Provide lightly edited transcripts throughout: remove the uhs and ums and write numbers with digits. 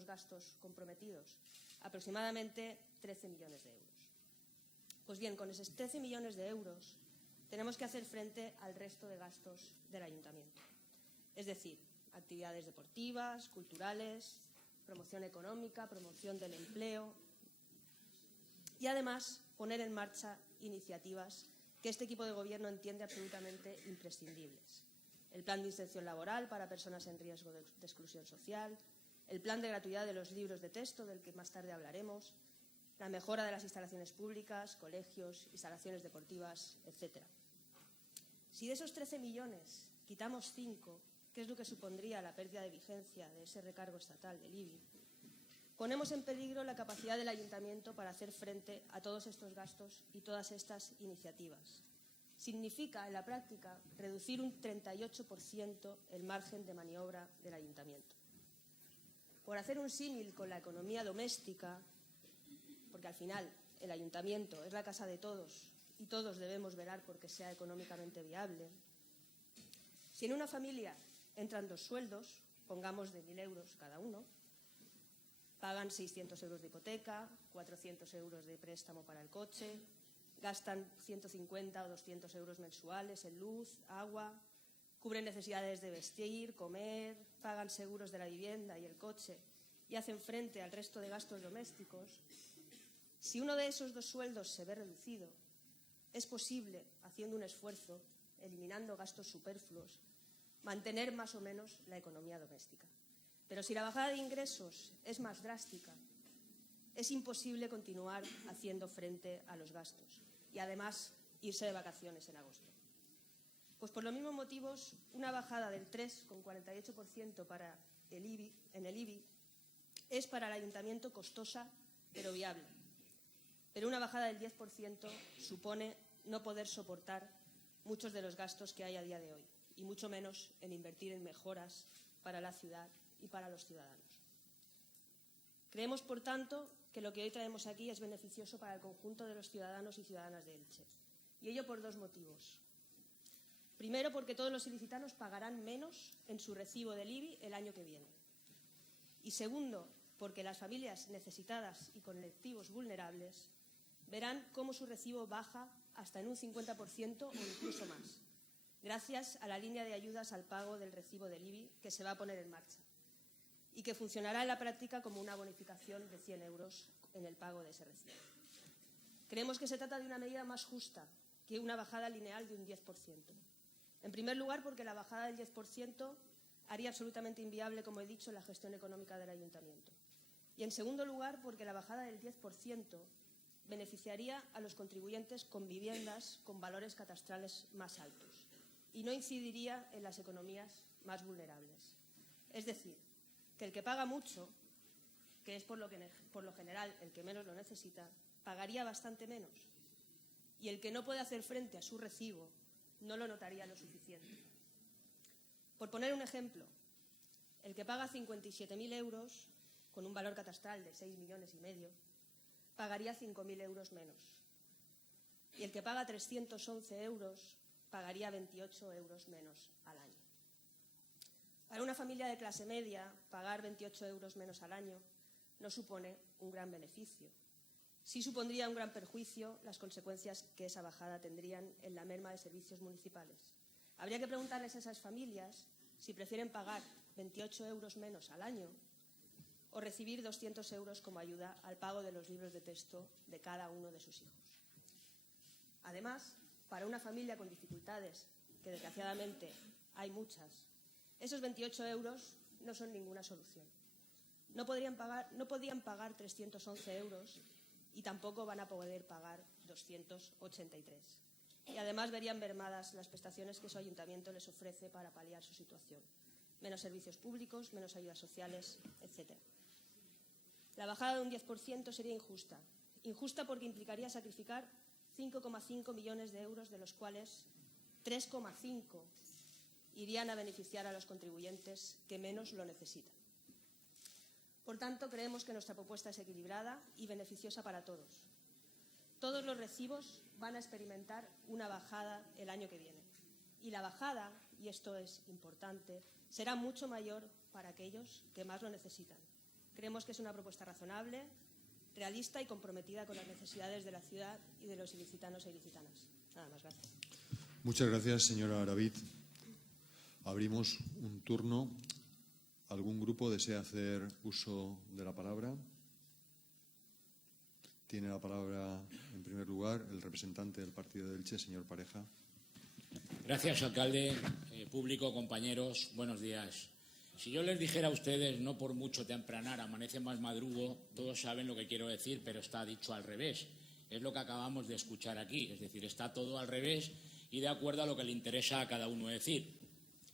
estos gastos comprometidos? Aproximadamente 13 millones de euros. Pues bien, con esos 13 millones de euros tenemos que hacer frente al resto de gastos del ayuntamiento. Es decir, actividades deportivas, culturales, promoción económica, promoción del empleo y, además, poner en marcha iniciativas que este equipo de gobierno entiende absolutamente imprescindibles. El plan de inserción laboral para personas en riesgo de exclusión social, el plan de gratuidad de los libros de texto, del que más tarde hablaremos, la mejora de las instalaciones públicas, colegios, instalaciones deportivas, etc. Si de esos 13 millones quitamos 5, que es lo que supondría la pérdida de vigencia de ese recargo estatal del IBI, ponemos en peligro la capacidad del ayuntamiento para hacer frente a todos estos gastos y todas estas iniciativas. Significa, en la práctica, reducir un 38% el margen de maniobra del ayuntamiento. Por hacer un símil con la economía doméstica, porque al final el ayuntamiento es la casa de todos y todos debemos velar porque sea económicamente viable, si en una familia entran 2 sueldos, pongamos de 1.000 euros cada uno, pagan 600 euros de hipoteca, 400 euros de préstamo para el coche, gastan 150 o 200 euros mensuales en luz, agua, cubren necesidades de vestir, comer, pagan seguros de la vivienda y el coche y hacen frente al resto de gastos domésticos. Si uno de esos 2 sueldos se ve reducido, es posible, haciendo un esfuerzo, eliminando gastos superfluos, mantener más o menos la economía doméstica. Pero si la bajada de ingresos es más drástica, es imposible continuar haciendo frente a los gastos y, además, irse de vacaciones en agosto. Pues por los mismos motivos, una bajada del 3,48% en el IBI es para el ayuntamiento costosa pero viable. Pero una bajada del 10% supone no poder soportar muchos de los gastos que hay a día de hoy, y mucho menos en invertir en mejoras para la ciudad y para los ciudadanos. Creemos, por tanto, que lo que hoy traemos aquí es beneficioso para el conjunto de los ciudadanos y ciudadanas de Elche. Y ello por 2 motivos. Primero, porque todos los ilicitanos pagarán menos en su recibo del IBI el año que viene. Y segundo, porque las familias necesitadas y colectivos vulnerables verán cómo su recibo baja hasta en un 50% o incluso más, gracias a la línea de ayudas al pago del recibo del IBI que se va a poner en marcha y que funcionará en la práctica como una bonificación de 100 euros en el pago de ese recibo. Creemos que se trata de una medida más justa que una bajada lineal de un 10%. En primer lugar, porque la bajada del 10% haría absolutamente inviable, como he dicho, la gestión económica del ayuntamiento. Y en segundo lugar, porque la bajada del 10% beneficiaría a los contribuyentes con viviendas con valores catastrales más altos y no incidiría en las economías más vulnerables. Es decir, que el que paga mucho, que es por lo general el que menos lo necesita, pagaría bastante menos, y el que no puede hacer frente a su recibo no lo notaría lo suficiente. Por poner un ejemplo, el que paga 57.000 euros con un valor catastral de 6,5 millones pagaría 5.000 euros menos, y el que paga 311 euros pagaría 28 euros menos al año. Para una familia de clase media, pagar 28 euros menos al año no supone un gran beneficio. Sí supondría un gran perjuicio las consecuencias que esa bajada tendrían en la merma de servicios municipales. Habría que preguntarles a esas familias si prefieren pagar 28 euros menos al año o recibir 200 euros como ayuda al pago de los libros de texto de cada uno de sus hijos. Además, para una familia con dificultades, que desgraciadamente hay muchas, esos 28 euros no son ninguna solución. No podían pagar 311 euros y tampoco van a poder pagar 283. Y además verían mermadas las prestaciones que su ayuntamiento les ofrece para paliar su situación. Menos servicios públicos, menos ayudas sociales, etc. La bajada de un 10% sería injusta. Injusta porque implicaría sacrificar 5,5 millones de euros, de los cuales 3,5 irían a beneficiar a los contribuyentes que menos lo necesitan. Por tanto, creemos que nuestra propuesta es equilibrada y beneficiosa para todos. Todos los recibos van a experimentar una bajada el año que viene. Y la bajada, y esto es importante, será mucho mayor para aquellos que más lo necesitan, Creemos que es una propuesta razonable, realista y comprometida con las necesidades de la ciudad y de los ilicitanos e ilicitanas. Nada más, gracias. Muchas gracias, señora Aravid. Abrimos un turno. ¿Algún grupo desea hacer uso de la palabra? Tiene la palabra, en primer lugar, el representante del partido de Elche, señor Pareja. Gracias, alcalde. Público, compañeros, buenos días. Si yo les dijera a ustedes, no por mucho tempranar, amanece más madrugo, todos saben lo que quiero decir, pero está dicho al revés. Es lo que acabamos de escuchar aquí, es decir, está todo al revés y de acuerdo a lo que le interesa a cada uno decir.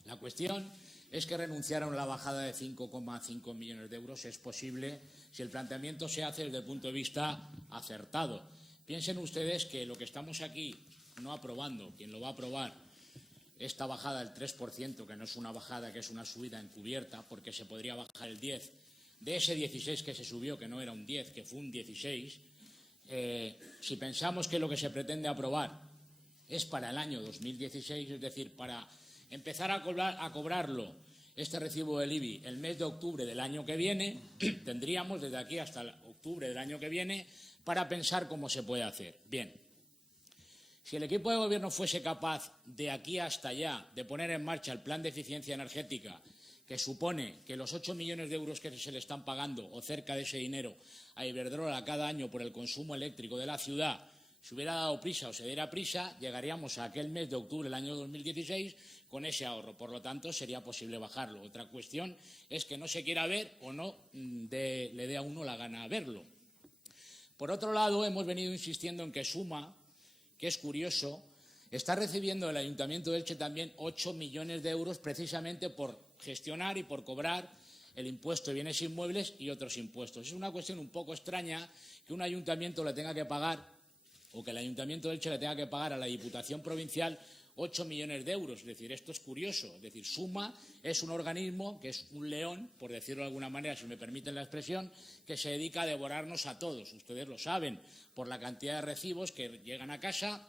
La cuestión es que renunciar a una bajada de 5,5 millones de euros es posible si el planteamiento se hace desde el punto de vista acertado. Piensen ustedes que lo que estamos aquí no aprobando, quien lo va a aprobar, esta bajada del 3%, que no es una bajada, que es una subida encubierta, porque se podría bajar el 10%, de ese 16 que se subió, que no era un 10, que fue un 16, si pensamos que lo que se pretende aprobar es para el año 2016, es decir, para empezar a cobrarlo, este recibo del IBI, el mes de octubre del año que viene, tendríamos desde aquí hasta octubre del año que viene para pensar cómo se puede hacer. Bien, si el equipo de gobierno fuese capaz de aquí hasta allá de poner en marcha el plan de eficiencia energética, que supone que los 8 millones de euros que se le están pagando o cerca de ese dinero a Iberdrola cada año por el consumo eléctrico de la ciudad, si hubiera dado prisa o se diera prisa, llegaríamos a aquel mes de octubre del año 2016 con ese ahorro. Por lo tanto, sería posible bajarlo. Otra cuestión es que no se quiera ver o no le dé a uno la gana verlo. Por otro lado, hemos venido insistiendo en que Suma, que es curioso, está recibiendo del Ayuntamiento de Elche también 8 millones de euros precisamente por gestionar y por cobrar el impuesto de bienes inmuebles y otros impuestos. Es una cuestión un poco extraña que un ayuntamiento le tenga que pagar o que el Ayuntamiento de Elche le tenga que pagar a la Diputación Provincial 8 millones de euros. Es decir, esto es curioso. Es decir, Suma es un organismo que es un león, por decirlo de alguna manera, si me permiten la expresión, que se dedica a devorarnos a todos. Ustedes lo saben, por la cantidad de recibos que llegan a casa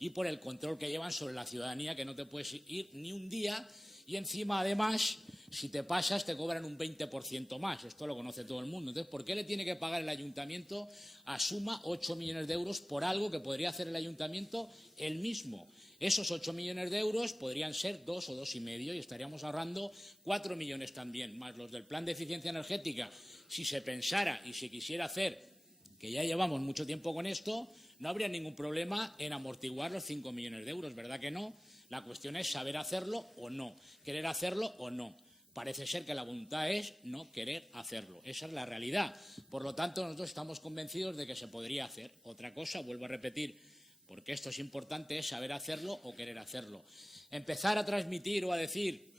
y por el control que llevan sobre la ciudadanía, que no te puedes ir ni un día y encima, además, si te pasas, te cobran un 20% más. Esto lo conoce todo el mundo. Entonces, ¿por qué le tiene que pagar el ayuntamiento a Suma 8 millones de euros por algo que podría hacer el ayuntamiento él mismo? Esos 8 millones de euros podrían ser 2 o 2,5 y estaríamos ahorrando 4 millones también, más los del plan de eficiencia energética. Si se pensara y se quisiera hacer, que ya llevamos mucho tiempo con esto, no habría ningún problema en amortiguar los 5 millones de euros, ¿verdad que no? La cuestión es saber hacerlo o no, querer hacerlo o no. Parece ser que la voluntad es no querer hacerlo. Esa es la realidad. Por lo tanto, nosotros estamos convencidos de que se podría hacer. Otra cosa, vuelvo a repetir, porque esto es importante, es saber hacerlo o querer hacerlo. Empezar a transmitir o a decir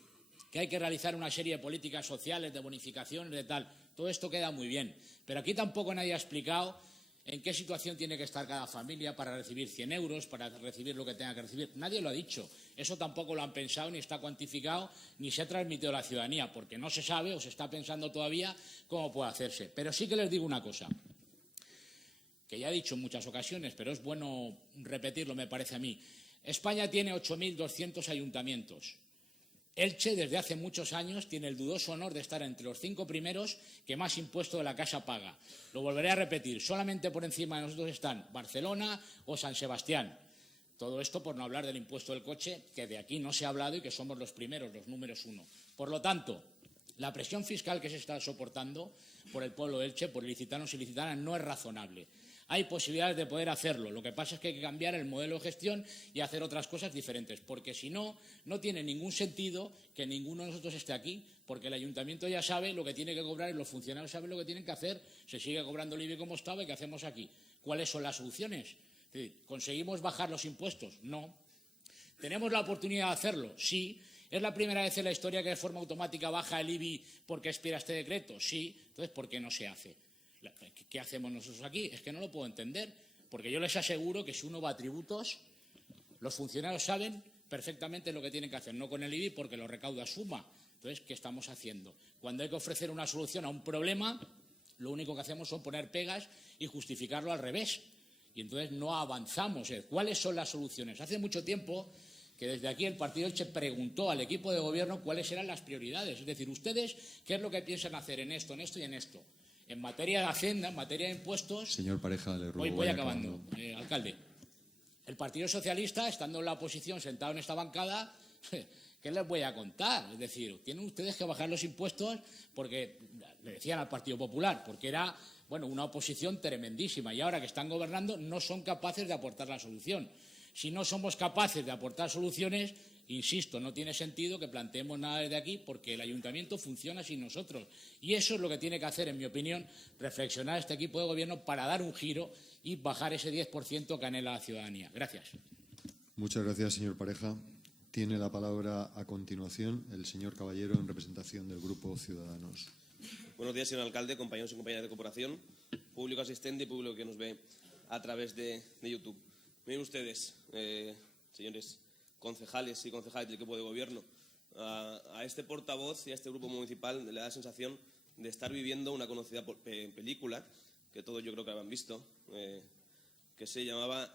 que hay que realizar una serie de políticas sociales, de bonificaciones, de tal, todo esto queda muy bien. Pero aquí tampoco nadie ha explicado en qué situación tiene que estar cada familia para recibir 100 euros, para recibir lo que tenga que recibir. Nadie lo ha dicho. Eso tampoco lo han pensado, ni está cuantificado, ni se ha transmitido a la ciudadanía, porque no se sabe o se está pensando todavía cómo puede hacerse. Pero sí que les digo una cosa, que ya he dicho en muchas ocasiones, pero es bueno repetirlo, me parece a mí. España tiene 8.200 ayuntamientos. Elche, desde hace muchos años, tiene el dudoso honor de estar entre los 5 primeros que más impuesto de la casa paga. Lo volveré a repetir, solamente por encima de nosotros están Barcelona o San Sebastián. Todo esto por no hablar del impuesto del coche, que de aquí no se ha hablado y que somos los primeros, los números 1. Por lo tanto, la presión fiscal que se está soportando por el pueblo de Elche, por ilicitanos y ilicitanas, no es razonable. Hay posibilidades de poder hacerlo. Lo que pasa es que hay que cambiar el modelo de gestión y hacer otras cosas diferentes, porque si no, no tiene ningún sentido que ninguno de nosotros esté aquí, porque el ayuntamiento ya sabe lo que tiene que cobrar y los funcionarios saben lo que tienen que hacer. Se sigue cobrando el IBI como estaba y ¿qué hacemos aquí? ¿Cuáles son las soluciones? Es decir, ¿conseguimos bajar los impuestos? No. ¿Tenemos la oportunidad de hacerlo? Sí. ¿Es la primera vez en la historia que de forma automática baja el IBI porque expira este decreto? Sí. Entonces, ¿por qué no se hace? ¿Qué hacemos nosotros aquí? Es que no lo puedo entender, porque yo les aseguro que si uno va a tributos, los funcionarios saben perfectamente lo que tienen que hacer, no con el IBI porque lo recauda Suma. Entonces, ¿qué estamos haciendo? Cuando hay que ofrecer una solución a un problema, lo único que hacemos son poner pegas y justificarlo al revés. Y entonces no avanzamos. ¿Cuáles son las soluciones? Hace mucho tiempo que desde aquí el Partido Elche preguntó al equipo de gobierno cuáles eran las prioridades. Es decir, ustedes, ¿qué es lo que piensan hacer en esto y en esto? En materia de Hacienda, en materia de impuestos... Señor Pareja, le ruego. Voy acabando, alcalde. El Partido Socialista, estando en la oposición, sentado en esta bancada, ¿qué les voy a contar? Es decir, tienen ustedes que bajar los impuestos porque, le decían al Partido Popular, porque era, una oposición tremendísima y ahora que están gobernando no son capaces de aportar la solución. Si no somos capaces de aportar soluciones, insisto, no tiene sentido que planteemos nada desde aquí porque el ayuntamiento funciona sin nosotros. Y eso es lo que tiene que hacer, en mi opinión, reflexionar este equipo de gobierno para dar un giro y bajar ese 10% que anhela la ciudadanía. Gracias. Muchas gracias, señor Pareja. Tiene la palabra a continuación el señor Caballero en representación del Grupo Ciudadanos. Buenos días, señor alcalde, compañeros y compañeras de corporación, público asistente y público que nos ve a través de YouTube. Miren ustedes, señores concejales y concejales del equipo de gobierno, a este portavoz y a este grupo municipal le da la sensación de estar viviendo una conocida película que todos yo creo que habrán visto, que se llamaba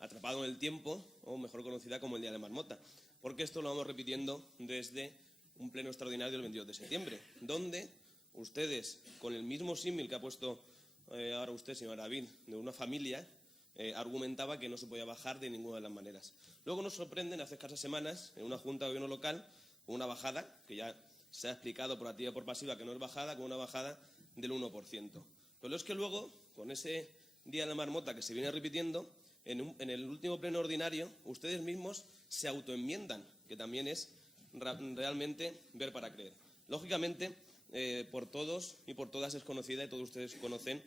Atrapado en el tiempo, o mejor conocida como El Día de la Marmota, porque esto lo vamos repitiendo desde un pleno extraordinario del 22 de septiembre, donde ustedes, con el mismo símil que ha puesto ahora usted, señor David, de una familia, argumentaba que no se podía bajar de ninguna de las maneras. Luego nos sorprenden hace escasas semanas, en una junta de gobierno local, con una bajada, que ya se ha explicado por activa y por pasiva que no es bajada, con una bajada del 1%. Pero es que luego, con ese Día de la Marmota que se viene repitiendo, en el último pleno ordinario, ustedes mismos se autoenmiendan, que también es realmente ver para creer. Lógicamente, por todos y por todas es conocida, y todos ustedes conocen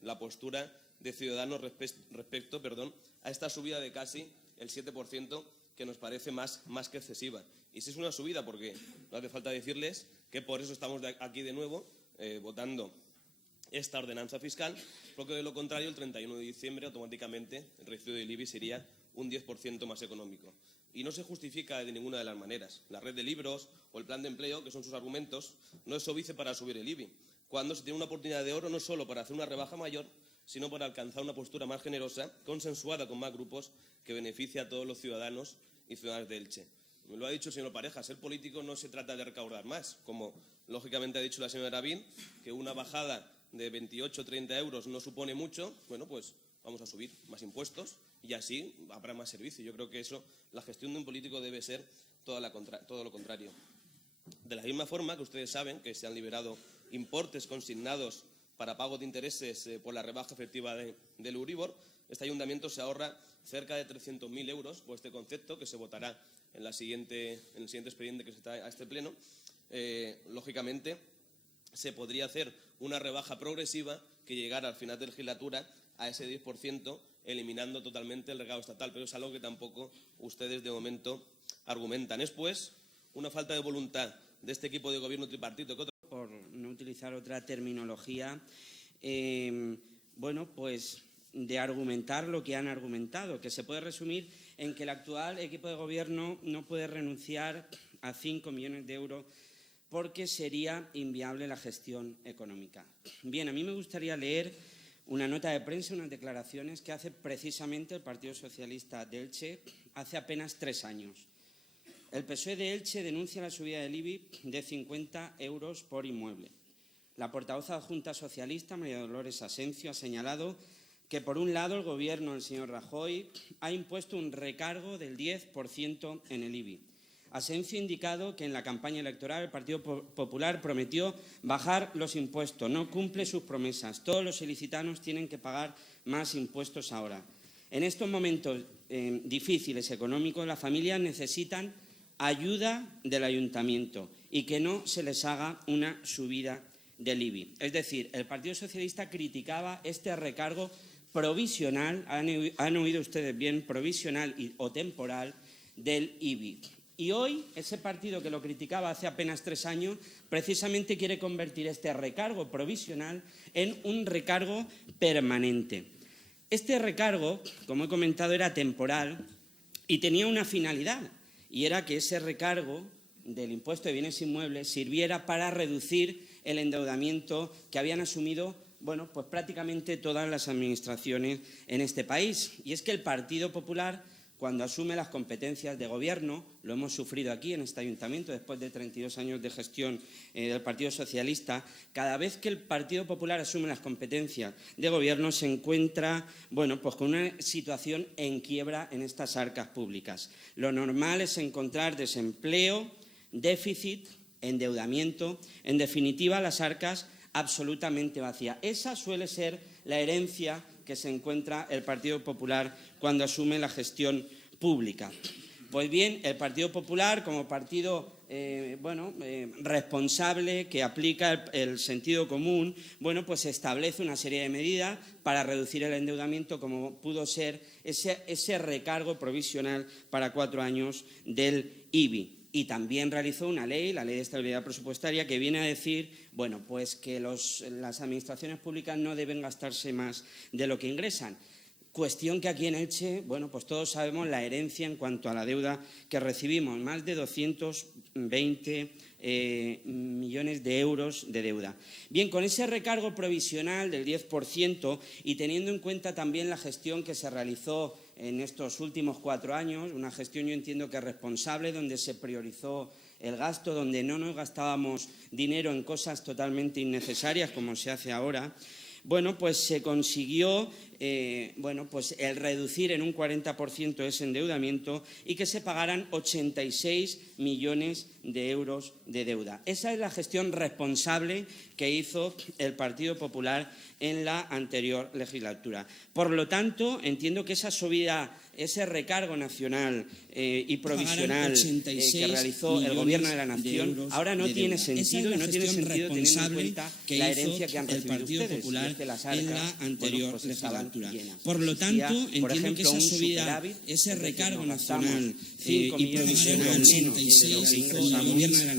la postura de Ciudadanos respecto a esta subida de casi el 7%, que nos parece más que excesiva. Y si es una subida, porque no hace falta decirles que por eso estamos aquí de nuevo votando esta ordenanza fiscal, porque de lo contrario, el 31 de diciembre automáticamente el recibo del IBI sería un 10% más económico. Y no se justifica de ninguna de las maneras. La red de libros o el plan de empleo, que son sus argumentos, no es óbice para subir el IBI, cuando se tiene una oportunidad de oro no solo para hacer una rebaja mayor, sino para alcanzar una postura más generosa, consensuada con más grupos, que beneficie a todos los ciudadanos y ciudadanas de Elche. Me lo ha dicho el señor Pareja, ser político no se trata de recaudar más, como lógicamente ha dicho la señora Bin, que una bajada de 28 o 30 euros no supone mucho, pues vamos a subir más impuestos y así habrá más servicio. Yo creo que eso, la gestión de un político debe ser todo lo contrario. De la misma forma que ustedes saben que se han liberado importes consignados para pago de intereses por la rebaja efectiva del Euribor, este ayuntamiento se ahorra cerca de 300.000 euros por este concepto, que se votará en el siguiente expediente que se trae a este pleno. Lógicamente, se podría hacer una rebaja progresiva que llegara al final de legislatura a ese 10%, eliminando totalmente el recargo estatal, pero es algo que tampoco ustedes de momento argumentan. Es, pues, una falta de voluntad de este equipo de gobierno tripartito. Por no utilizar otra terminología, de argumentar lo que han argumentado, que se puede resumir en que el actual equipo de gobierno no puede renunciar a 5 millones de euros porque sería inviable la gestión económica. Bien, a mí me gustaría leer una nota de prensa, unas declaraciones que hace precisamente el Partido Socialista de Elche hace apenas 3 años. El PSOE de Elche denuncia la subida del IBI de 50 euros por inmueble. La portavoz adjunta socialista, María Dolores Asencio, ha señalado que, por un lado, el Gobierno del señor Rajoy ha impuesto un recargo del 10% en el IBI. Asencio ha indicado que en la campaña electoral el Partido Popular prometió bajar los impuestos, no cumple sus promesas. Todos los ilicitanos tienen que pagar más impuestos ahora. En estos momentos difíciles económicos, las familias necesitan ayuda del ayuntamiento y que no se les haga una subida del IBI. Es decir, el Partido Socialista criticaba este recargo provisional, han oído ustedes bien, provisional o temporal del IBI. Y hoy ese partido que lo criticaba hace apenas 3 años precisamente quiere convertir este recargo provisional en un recargo permanente. Este recargo, como he comentado, era temporal y tenía una finalidad, y era que ese recargo del impuesto de bienes inmuebles sirviera para reducir el endeudamiento que habían asumido prácticamente todas las administraciones en este país. Y es que el Partido Popular cuando asume las competencias de gobierno, lo hemos sufrido aquí en este ayuntamiento después de 32 años de gestión del Partido Socialista, cada vez que el Partido Popular asume las competencias de gobierno se encuentra, bueno, pues con una situación en quiebra en estas arcas públicas. Lo normal es encontrar desempleo, déficit, endeudamiento, en definitiva las arcas absolutamente vacías. Esa suele ser la herencia que se encuentra el Partido Popular cuando asume la gestión pública. Pues bien, el Partido Popular, como partido responsable, que aplica el sentido común, bueno, pues establece una serie de medidas para reducir el endeudamiento, como pudo ser ese recargo provisional para 4 años del IBI. Y también realizó una ley, la Ley de Estabilidad Presupuestaria, que viene a decir, bueno, pues que las administraciones públicas no deben gastarse más de lo que ingresan. Cuestión que aquí en Elche, bueno, pues todos sabemos la herencia en cuanto a la deuda que recibimos, más de 220 millones de euros de deuda. Bien, con ese recargo provisional del 10% y teniendo en cuenta también la gestión que se realizó en estos últimos 4 años, una gestión yo entiendo que responsable, donde se priorizó el gasto, donde no nos gastábamos dinero en cosas totalmente innecesarias como se hace ahora, bueno, pues se consiguió pues el reducir en un 40% ese endeudamiento y que se pagaran 86 millones de euros de deuda. Esa es la gestión responsable que hizo el Partido Popular en la anterior legislatura. Por lo tanto, entiendo que esa subida, ese recargo nacional y provisional que realizó el Gobierno de la Nación ahora no tiene sentido y no tiene sentido teniendo en cuenta la herencia que han recibido ustedes desde las arcas en la anterior legislatura. Por lo tanto, entiendo que esa subida, ese recargo nacional y provisional menos de lo que ingresamos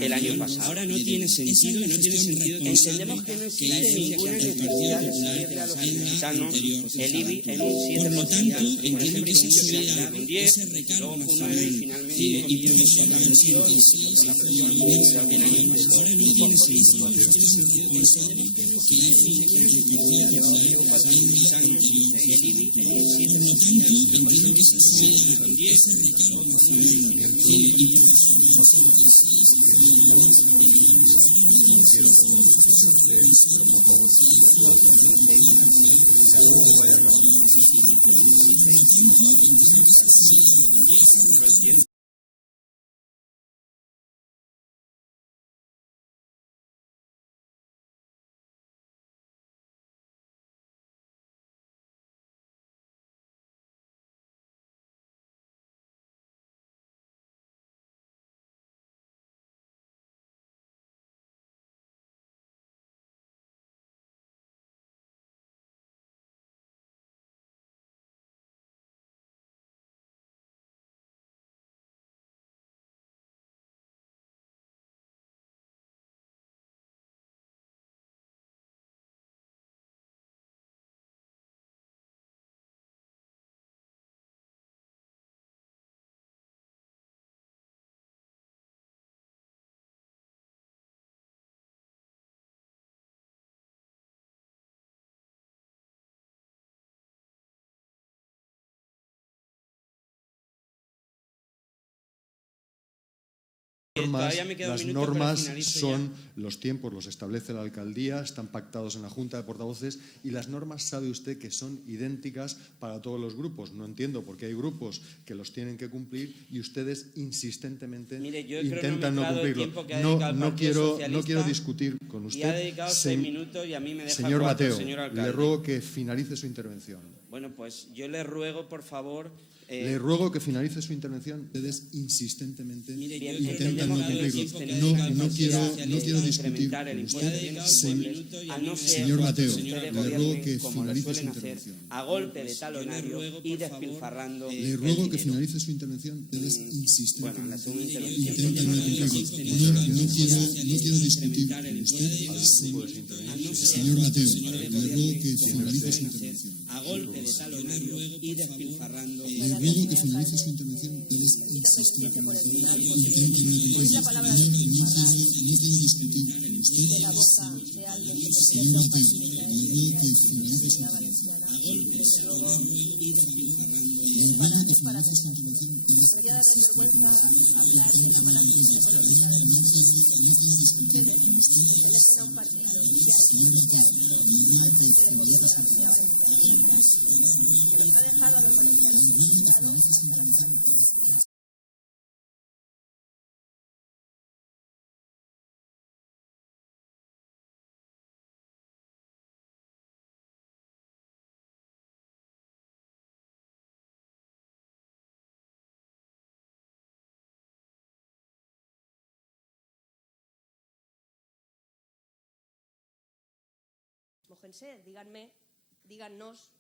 el año pasado ahora no tiene sentido y no tiene sentido. Entendemos que no existe ninguna necesidad de subirle a los mexicanos el IBI en un 7%. Por lo tanto, entiendo que esa subida, ese recargo nacional y provisional el año pasado ahora no tiene sentido. El IBI en un 7%. Por lo tanto, entiendo que esa subida, ese recargo nacional y no quiero enseñarte, pero por favor, de acuerdo. Ya luego vaya acabando. Las normas son los tiempos, los establece la alcaldía, están pactados en la Junta de Portavoces y las normas sabe usted que son idénticas para todos los grupos. No entiendo por qué hay grupos que los tienen que cumplir y ustedes insistentemente intentan no cumplirlo. No quiero discutir con usted. Y ha dedicado 6 minutos y a mí me deja señor 4, Mateo, señor alcalde. le ruego que finalice su intervención. Bueno, pues yo le ruego, por favor... Le ruego que finalice su intervención. Ustedes insistentemente intentan no cumplirlo. No quiero discutir con usted. Señor Mateo, le ruego que finalice su intervención. A golpe de talonario y despilfarrando. Le ruego que finalice su intervención. Ustedes insistentemente intentan no cumplirlo. No quiero discutir con usted. Señor Mateo, le ruego que finalice su intervención. A golpe de talonario y despilfarrando. Le ruego que finalice su intervención. Ustedes insistentemente intentan no cumplirlo. No quiero discutir con usted. Señor Mateo, le ruego que finalice su intervención. A golpe de talonario y despilfarrando. es para pensárselo. Debería darles vergüenza hablar de la mala gestión económica de los partidos de izquierda. Ustedes pertenecen a un partido que ha hecho lo que ha hecho al frente del gobierno de la Comunidad Valenciana durante años, que nos ha dejado a los valencianos endeudados hasta las trancas. Mójense, díganos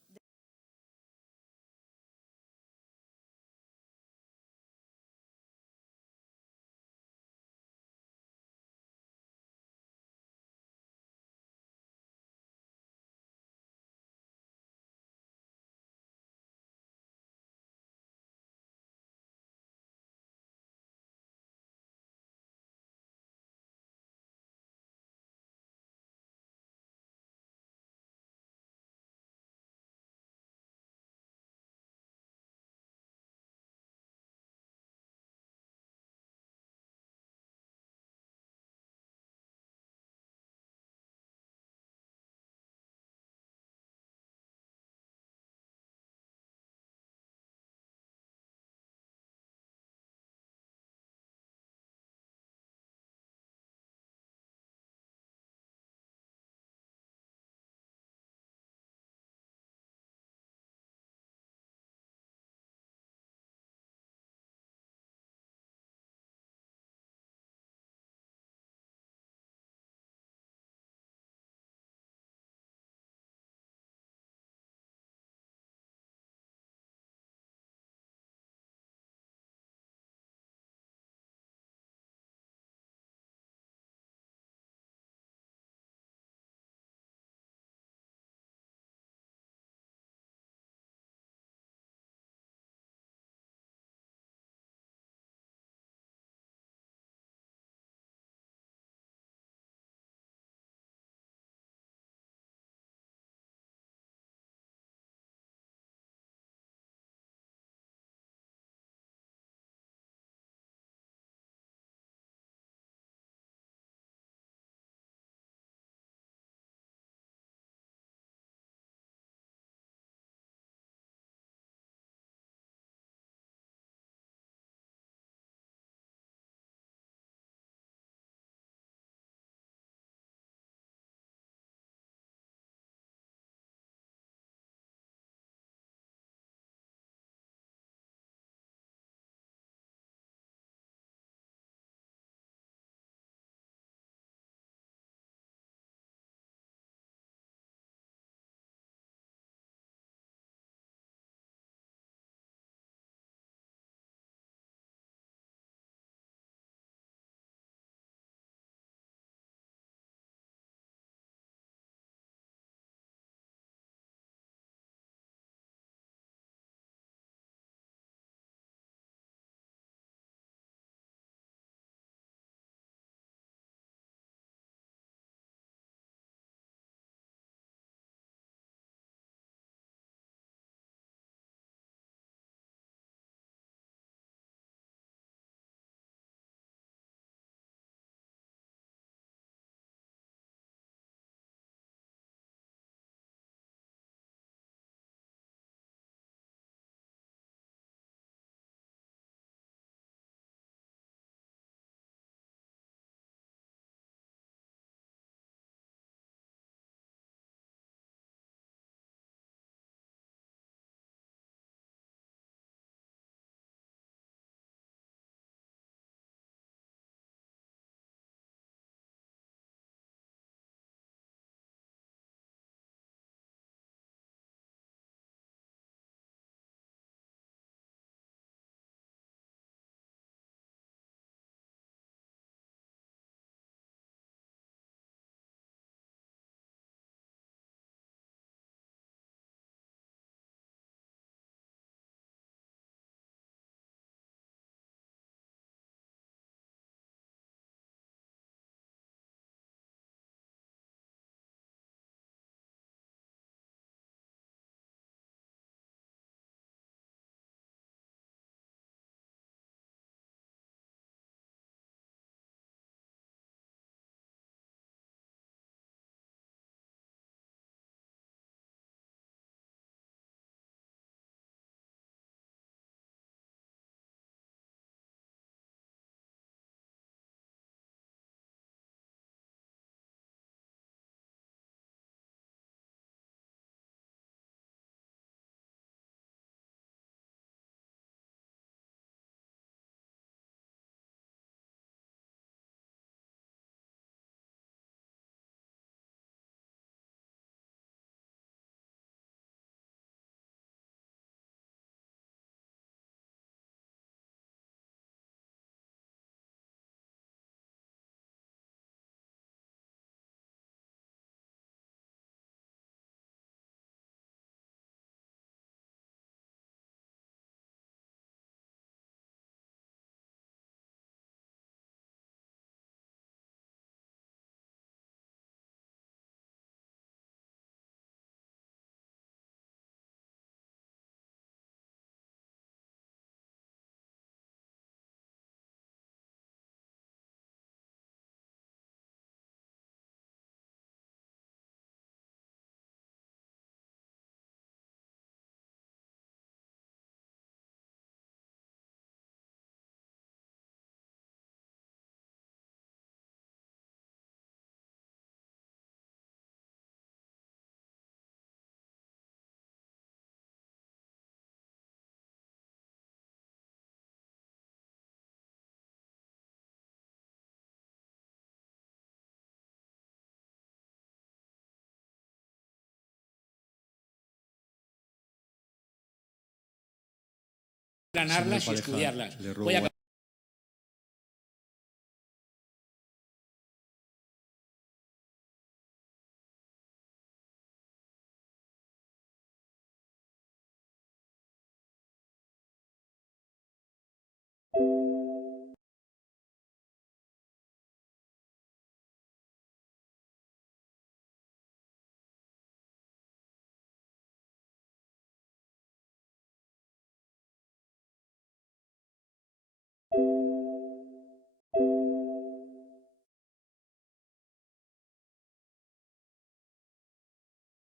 aplanarlas y Pareja, estudiarlas. le ruego Voy a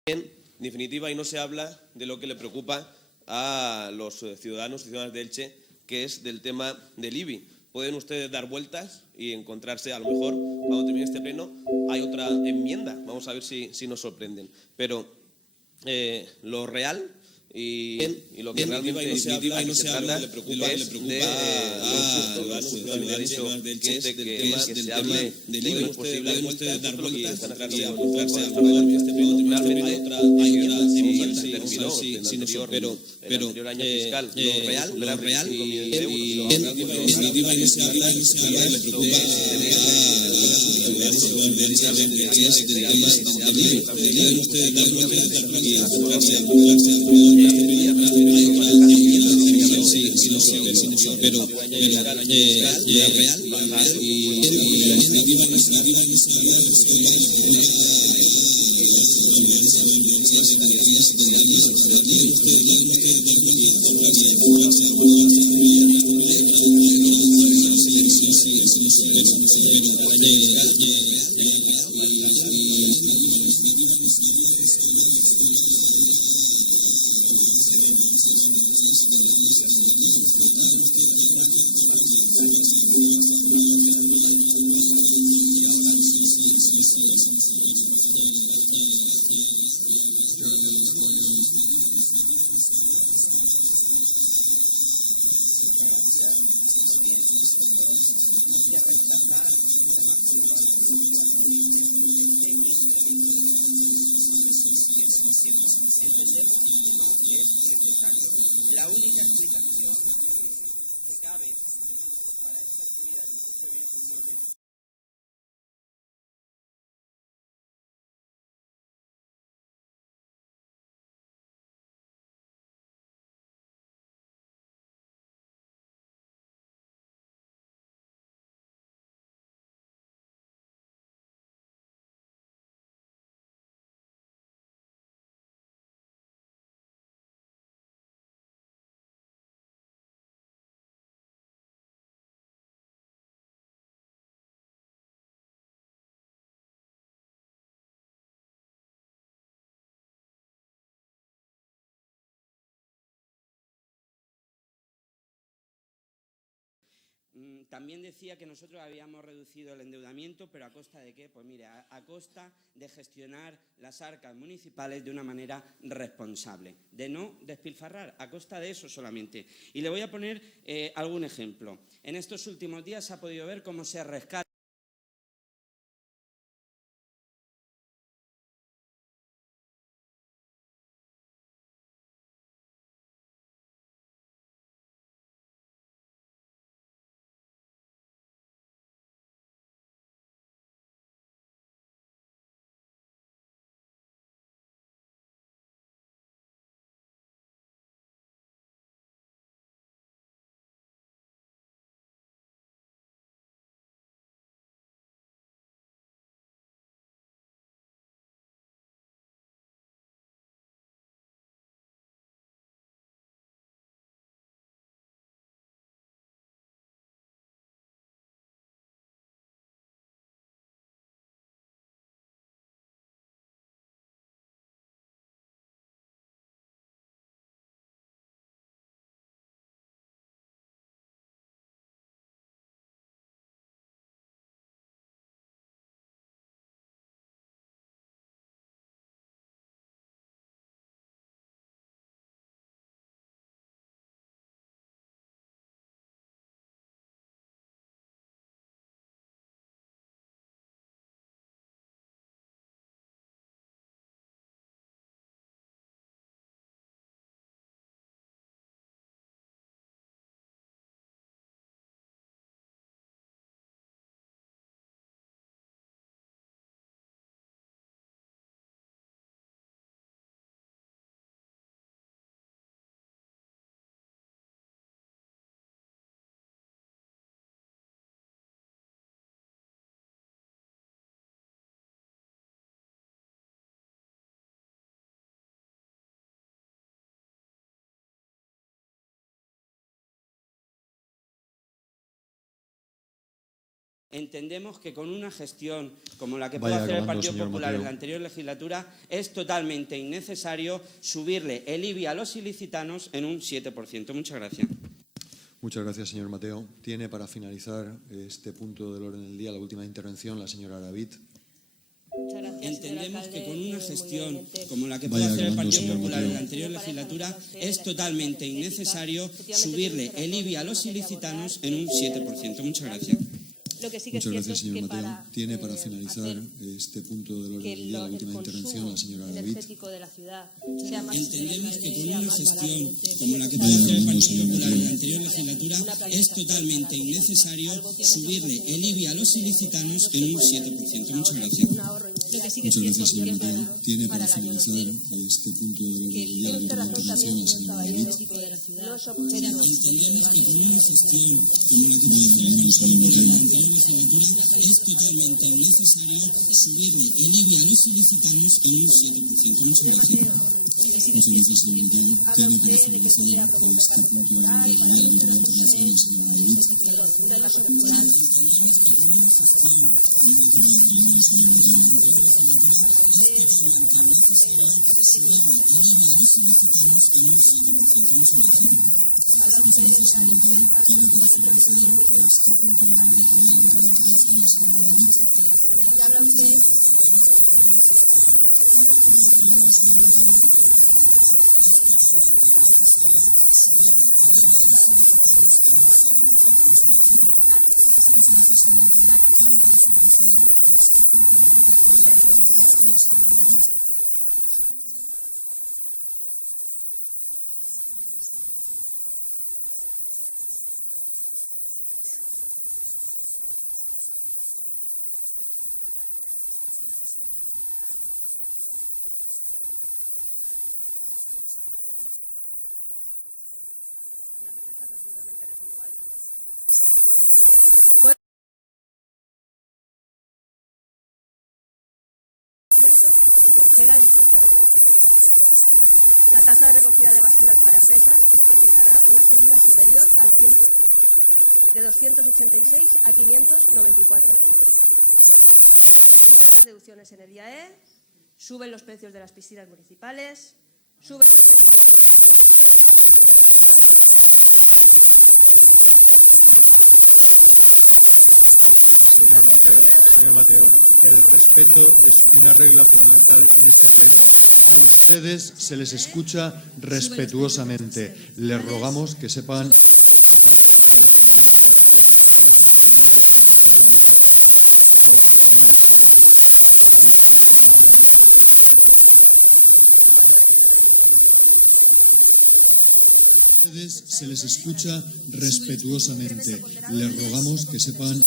En definitiva, y no se habla de lo que le preocupa a los ciudadanos y ciudadanas de Elche, que es del tema del IBI. Pueden ustedes dar vueltas y encontrarse, a lo mejor, cuando termine este pleno, hay otra enmienda. Vamos a ver si nos sorprenden. Pero lo real y lo que realmente no se habla y no se trata le preocupa a los ciudadanos de Elche, que es del tema que se hable de IBI. Pueden ustedes dar vueltas y encontrarse, a lo mejor, cuando este pleno realmente hay otra enmienda. Pero el año fiscal, lo real y en definitiva no se habla y le preocupa a los ciudadanos de Elche, que es del tema del IBI. Pueden ustedes dar vueltas y encontrarse pero lo real y en definitiva no se habla Entendemos que no es necesario. La única explicación que cabe, bueno, pues para esta subida de impuesto de bienes inmuebles También decía que nosotros habíamos reducido el endeudamiento, pero ¿a costa de qué? Pues mire, a costa de gestionar las arcas municipales de una manera responsable, de no despilfarrar, a costa de eso solamente. Y le voy a poner algún ejemplo. En estos últimos días se ha podido ver cómo se rescata Entendemos que con una gestión como la que Vaya puede hacer el acabando, Partido señor Popular en Mateo. la anterior legislatura es totalmente innecesario subirle el IBI a los ilicitanos en un 7%. Muchas gracias. Muchas gracias, señor Mateo. Tiene para finalizar este punto del orden del día la última intervención la señora Aravit. Muchas gracias, señor Entendemos alcalde. que con una Muy gestión brevemente. como la que puede Vaya hacer el acabando, Partido señor Popular en la Mateo. anterior Me parece legislatura que usted es la totalmente estrategia innecesario energética, subirle efectivamente, el IBI a los tiene que ilicitanos abordar en un el 7%. Muchas gracias. Lo que sí que Muchas es cierto gracias, es señor que Mateo. para Tiene para finalizar hacer este punto del orden que del día la el última intervención consumo la señora Aravit. energético de la ciudad sea más Entendemos que con sea una más gestión barato, como la que puede hacer el Partido Popular en la anterior legislatura es totalmente innecesario subirle el IBI a los ilicitanos en un 7%. Muchas gracias. un ahorro inmediato. Lo que sí que es Muchas cierto gracias, señor es que Mateo. Tiene para para el año finalizar 2000, este punto del orden que del día la tiene usted última razón también, intervención la señor señora caballero, Aravit. de la ciudad, no es objeto de Entendemos que con debate. una gestión como la que puede hacer el Partido Popular en la anterior legislatura es totalmente innecesario subirle el IBI a los ilicitanos en un 7%. Muchas gracias. Muchas gracias, señor Mateo. Habla Tiene para usted de que finalizar podría promover este cargo punto del temporal orden del para día la que última se intervención la señora Aravit. perdón, un cargo temporal. Habla usted de que la limpieza de los colegios y los niños es necesaria. Y habla usted unas empresas absolutamente residuales en nuestra ciudad. Y congela el impuesto de vehículos. La tasa de recogida de basuras para empresas experimentará una subida superior al 100%, de 286 a 594 euros. Se eliminan las deducciones en el IAE, suben los precios de las piscinas municipales, suben los precios de los informes de atestados de la policía local de 25 a 40 euros. Señor Mateo, el respeto es una regla fundamental en este pleno. A ustedes se les escucha respetuosamente. Les rogamos que sepan escuchar ustedes también al resto de los intervinientes cuando están en el uso de la palabra. Por favor, continúe, señora Aravit, le queda muy poco tiempo. 24 de enero de 2012, el Ayuntamiento aprueba una tarifa. A ustedes se les escucha respetuosamente. Les rogamos que sepan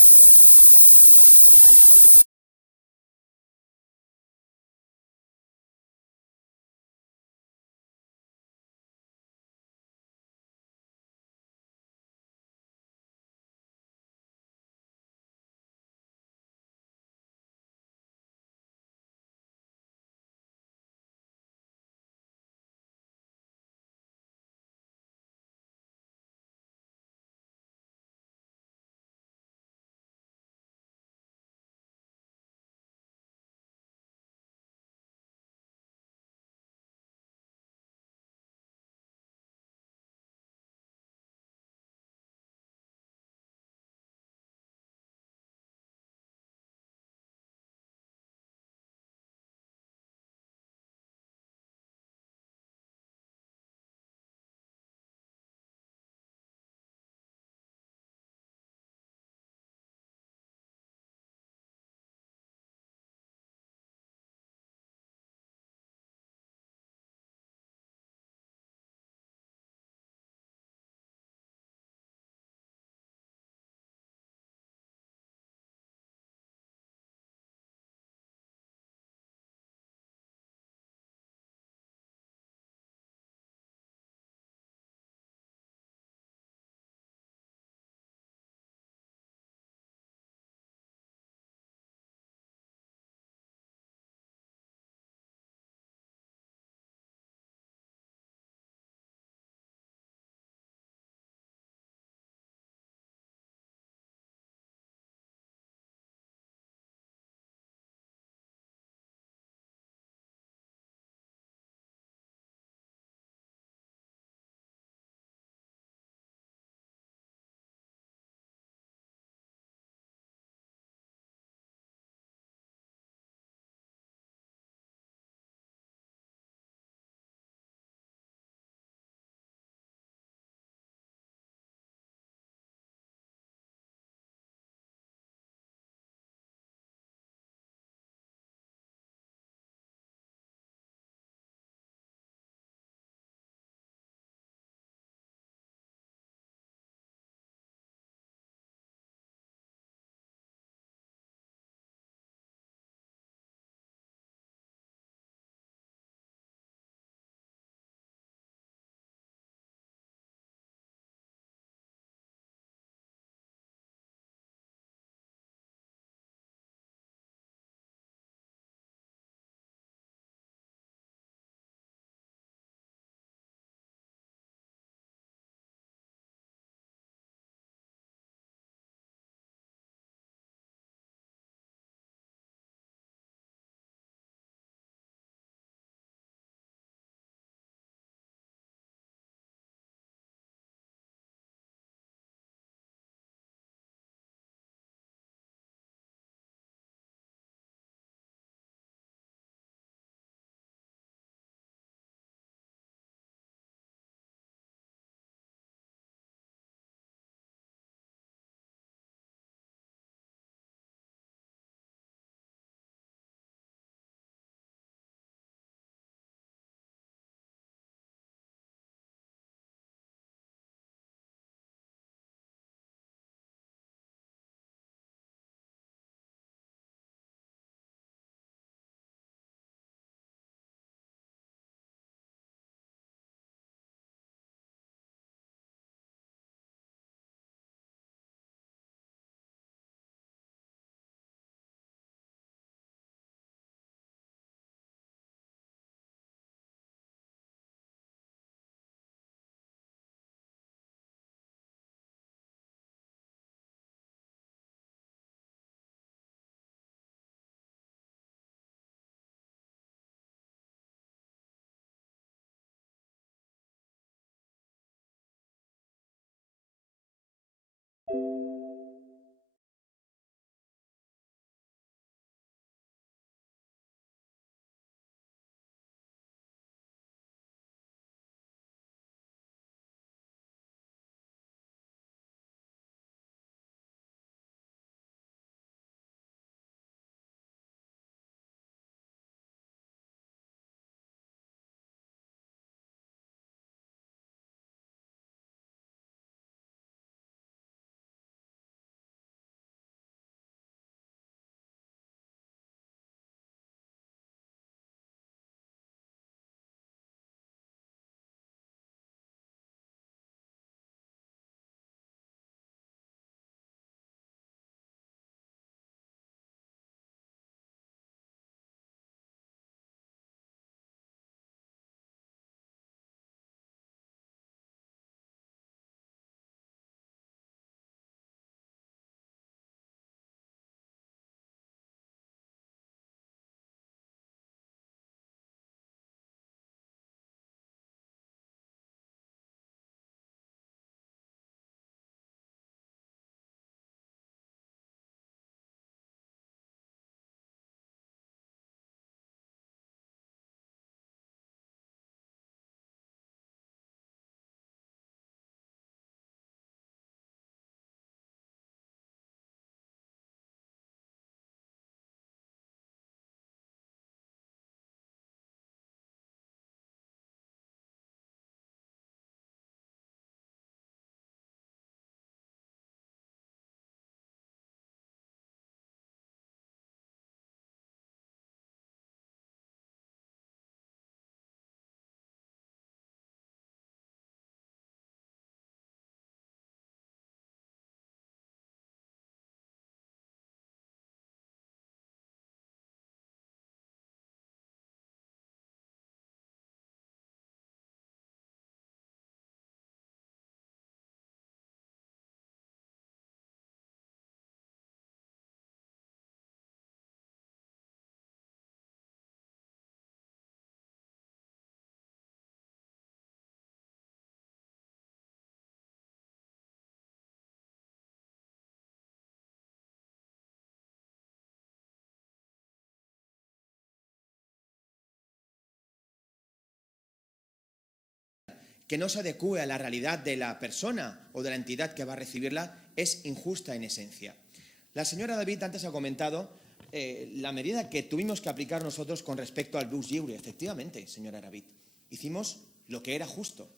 que no se adecúe a la realidad de la persona o de la entidad que va a recibirla es injusta en esencia. La señora David antes ha comentado la medida que tuvimos que aplicar nosotros con respecto al bus lliure. Efectivamente, señora David, hicimos lo que era justo.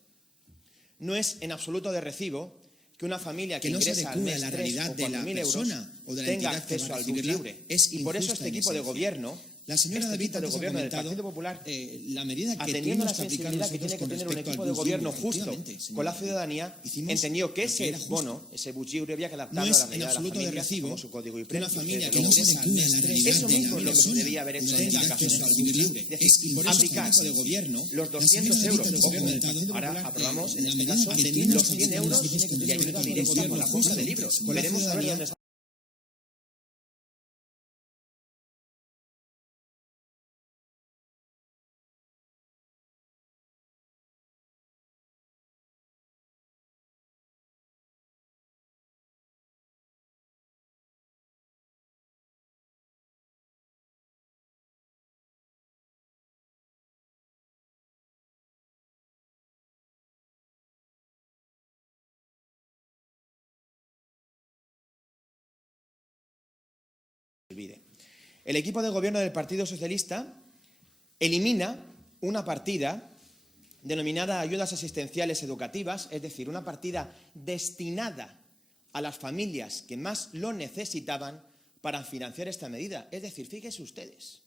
No es en absoluto de recibo que una familia que ingresa al mes 3 o 4.000 euros tenga acceso al bus lliure. Y por eso este equipo de gobierno, la señora David del Partido Popular, la medida que atendiendo la tuvimos que aplicar sensibilidad que tiene que tener un equipo de gobierno justo con la ciudadanía, entendió que ese bono, ese bus lliure, había que adaptarlo a la realidad de la familia, como su código y una familia que no se adecúe a la realidad eso mismo es lo que se debía haber hecho en la casa del bus lliure. Es decir, aplicar los 200 euros. Ojo, ahora aprobamos, en este caso, los 100 euros de ayuda directa por la compra de libros. Veremos a ver dónde está. El equipo de gobierno del Partido Socialista elimina una partida denominada ayudas asistenciales educativas, es decir, una partida destinada a las familias que más lo necesitaban para financiar esta medida. Es decir, fíjense ustedes,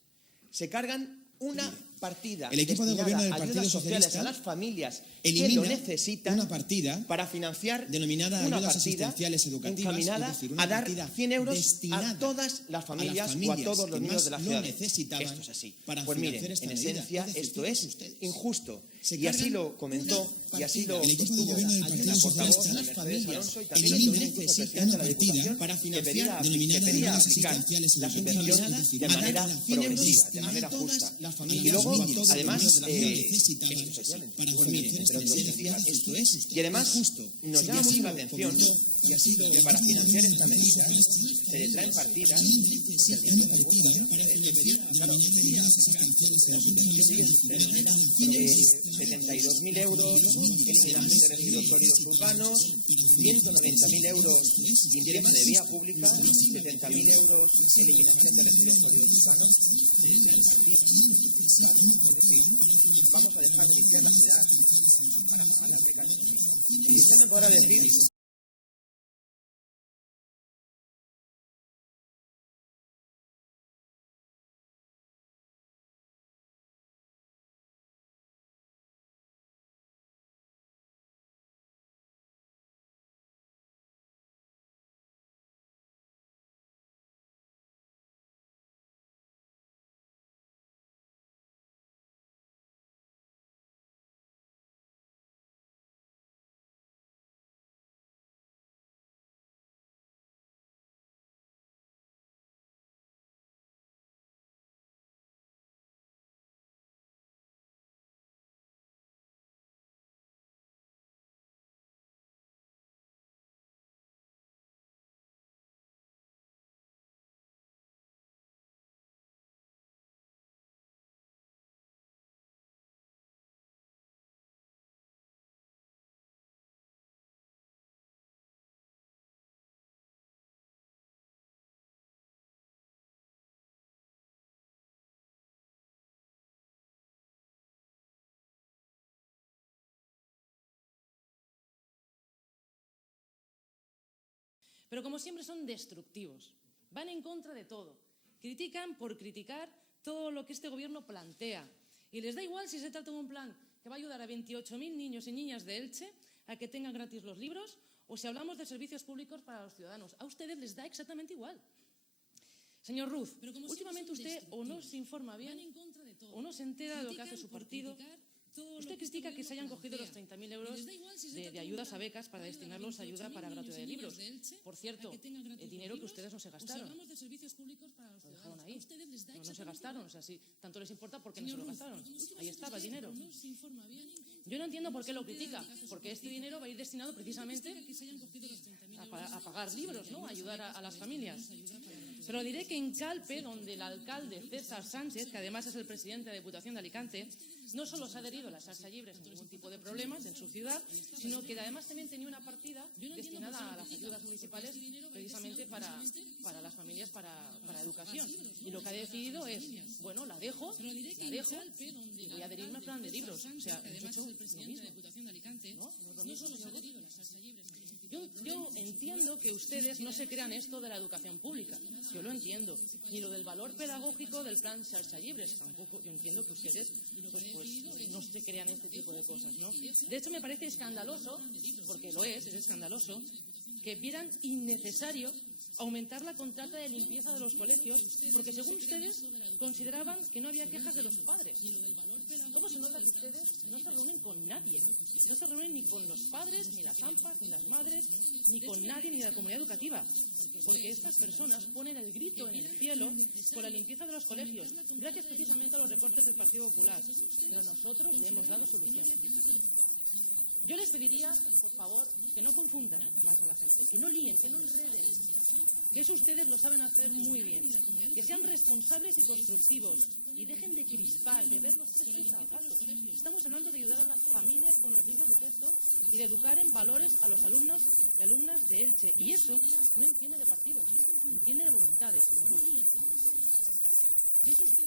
se cargan una partida el equipo de gobierno del destinada a Partido ayudas sociales Socialista a las familias que elimina lo necesitan una partida para financiar denominada una ayudas partida asistenciales educativas, encaminada es decir, una a dar partida 100 euros destinada a todas las familias o a familias todos los que niños más de la lo ciudad. necesitaban Esto es así. para Pues miren, financiar esta en medida. esencia Es decir, esto es fíjense ustedes. injusto. Se Y así cargan lo comentó y así lo el equipo de sostuvo gobierno del la Partido portavoz Socialista, Mercedes familias Alonso y también elimina lo incluso el necesita presidente de una la partida Diputación para que financiar pedía denominada aplicar ayudas la asistenciales subvención educativas, de manera 100 euros progresiva, de manera a todas justa. las Y familias luego, o a todos los además, niños de la ciudad necesitaban efectivamente, para pues miren, financiar entre esta otros medida. significa Esto es y además justo. nos Si llama así mucho la lo atención comentó, y así lo que para financiar esta medida se le traen partidas una partida para financiar denominada ayudas asistenciales educativas, 72.000 euros eliminación de residuos sólidos urbanos, 190.000 euros limpieza de vía pública, 70.000 euros eliminación de residuos sólidos urbanos. Se le traen partidas. Claro, es decir, vamos a dejar de limpiar la ciudad para pagar las becas de los niños. Y usted me podrá decir... Pero como siempre son destructivos, van en contra de todo, critican por criticar todo lo que este gobierno plantea y les da igual si se trata de un plan que va a ayudar a 28.000 niños y niñas de Elche a que tengan gratis los libros o si hablamos de servicios públicos para los ciudadanos. A ustedes les da exactamente igual. Señor Ruz, últimamente usted o no se informa bien o no se entera de lo que hace su partido. Usted critica que se hayan cogido los 30.000 euros de ayudas a becas para destinarlos a ayuda para gratuidad de libros. Por cierto, el dinero que ustedes no se gastaron. Lo dejaron ahí. No se gastaron. O sea, si tanto les importa, ¿por qué no se lo gastaron? Ahí estaba el dinero. Yo no entiendo por qué lo critica, porque este dinero va a ir destinado precisamente a pagar pagar libros, ¿no? Ayudar a las familias. Pero diré que en Calpe, donde el alcalde César Sánchez, que además es el presidente de la Diputación de Alicante, no solo se ha adherido a la Xarxa Llibre sin ningún tipo de problemas en su ciudad, sino que además también tenía una partida destinada a las ayudas municipales precisamente para las familias, para educación. Y lo que ha decidido es, bueno, la dejo y voy a adherirme al plan de libros. O sea, hemos hecho lo mismo. Yo entiendo que ustedes no se crean esto de la educación pública, yo lo entiendo, ni lo del valor pedagógico del plan Xarxa Llibres, tampoco. Yo entiendo que ustedes pues no se crean este tipo de cosas, ¿no? De hecho, me parece escandaloso, porque lo es escandaloso, que vieran innecesario aumentar la contrata de limpieza de los colegios, porque según ustedes consideraban que no había quejas de los padres. ¿Cómo se nota que ustedes no se reúnen con nadie? No se reúnen ni con los padres, ni las AMPAs, ni las madres, ni con nadie, ni de la comunidad educativa. Porque estas personas ponen el grito en el cielo por la limpieza de los colegios, gracias precisamente a los recortes del Partido Popular. Pero nosotros le hemos dado solución. Yo les pediría, por favor, que no confundan más a la gente, que no líen, que no enreden, que eso ustedes lo saben hacer muy bien, que sean responsables y constructivos y dejen de crispar, de ver los tres pies al gato. Estamos hablando de ayudar a las familias con los libros de texto y de educar en valores a los alumnos y alumnas de Elche. Y eso no entiende de partidos, entiende de voluntades, señor Ruz.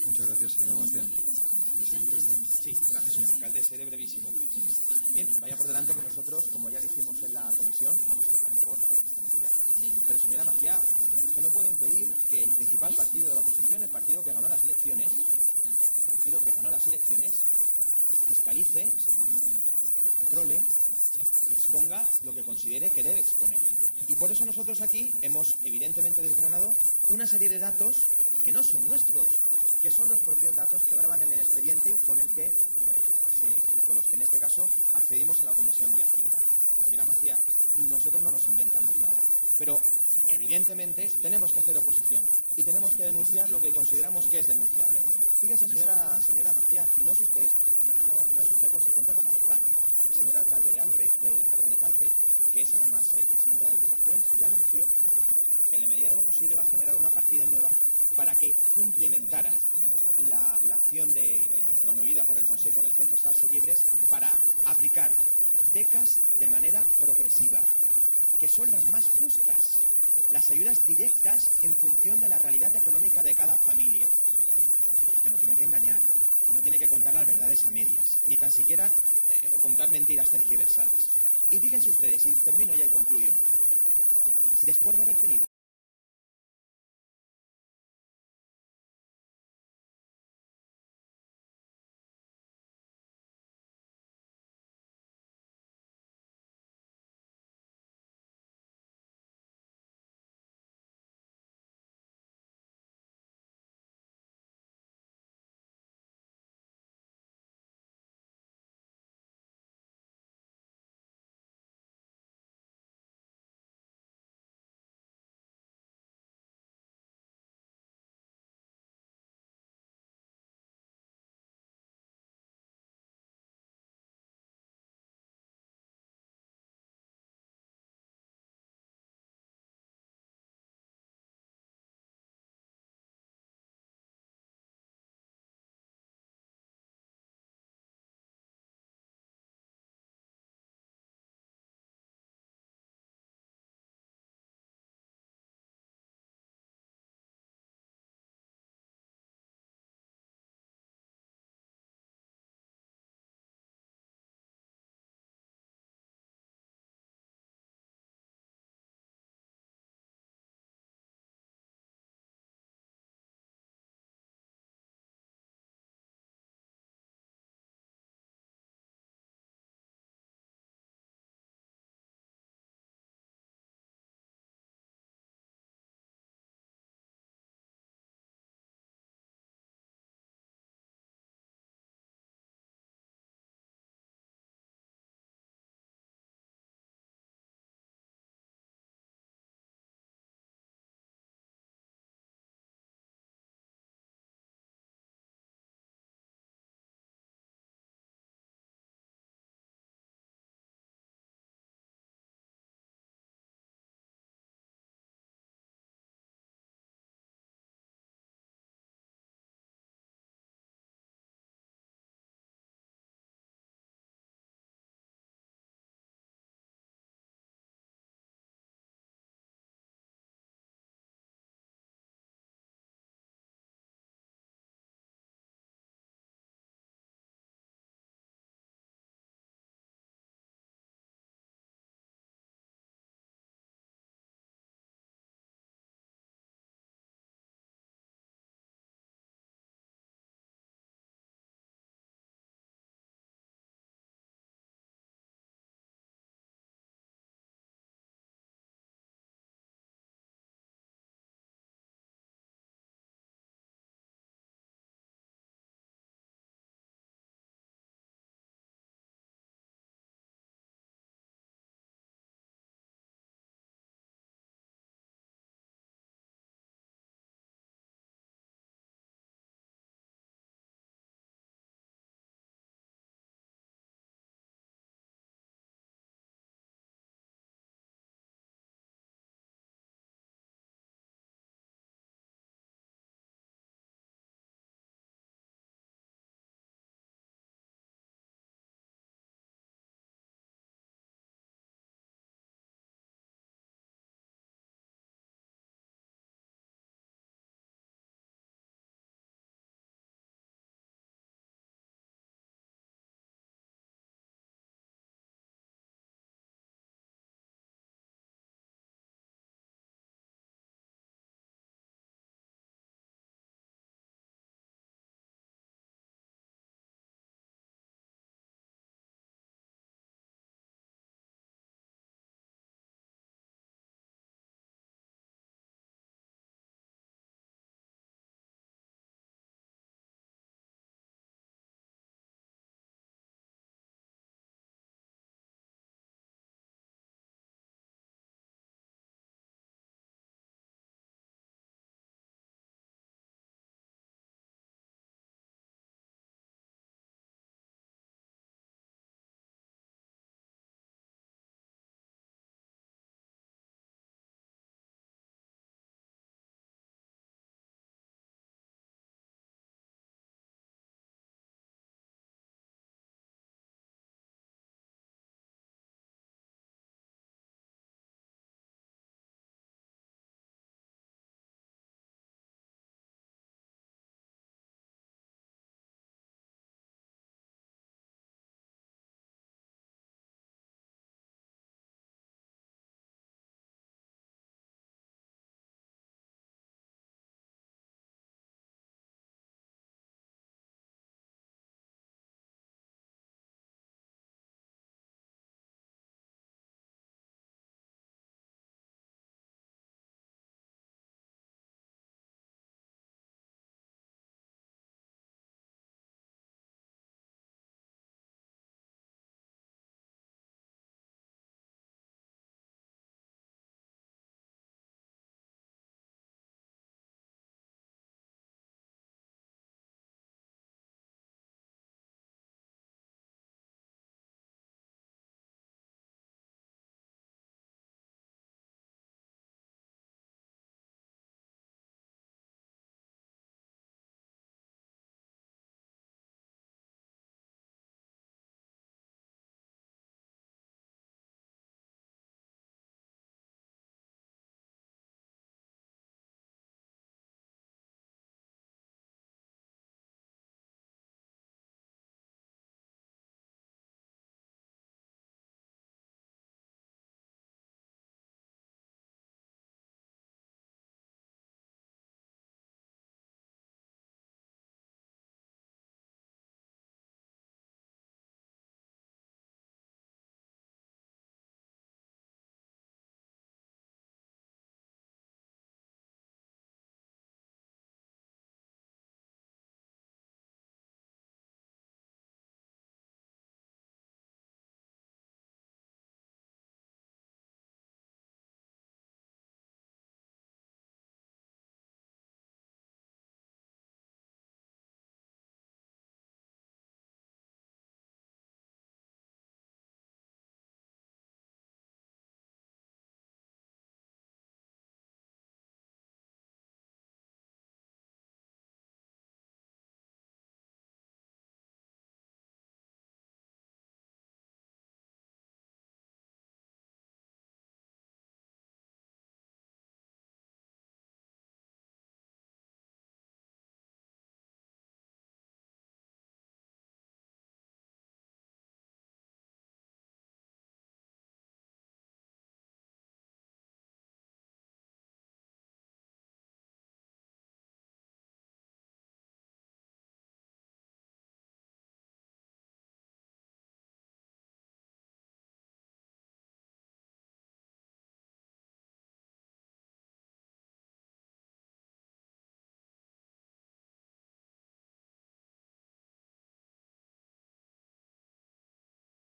Muchas gracias, señora Macía. Sí, gracias, señor alcalde. Seré brevísimo. Bien, vaya por delante que nosotros, como ya lo hicimos en la comisión, vamos a votar a favor de esta medida. Pero, señora Macía, usted no puede impedir que el principal partido de la oposición, el partido que ganó las elecciones, fiscalice, controle y exponga lo que considere que debe exponer. Y por eso nosotros aquí hemos evidentemente desgranado una serie de datos que no son nuestros, que son los propios datos que graban en el expediente y con los que en este caso accedimos a la Comisión de Hacienda. Señora Macía, nosotros no nos inventamos nada, pero evidentemente tenemos que hacer oposición y tenemos que denunciar lo que consideramos que es denunciable. Fíjese, señora Macía, no es usted consecuente con la verdad. El señor alcalde de Calpe, que es además presidente de la Diputación, ya anunció que en la medida de lo posible va a generar una partida nueva para que cumplimentara la acción promovida por el Consejo con respecto a Xarxa Llibres para aplicar becas de manera progresiva, que son las más justas, las ayudas directas en función de la realidad económica de cada familia. Entonces usted no tiene que engañar o no tiene que contar las verdades a medias, ni tan siquiera contar mentiras tergiversadas. Y fíjense ustedes, y termino ya y concluyo, después de haber tenido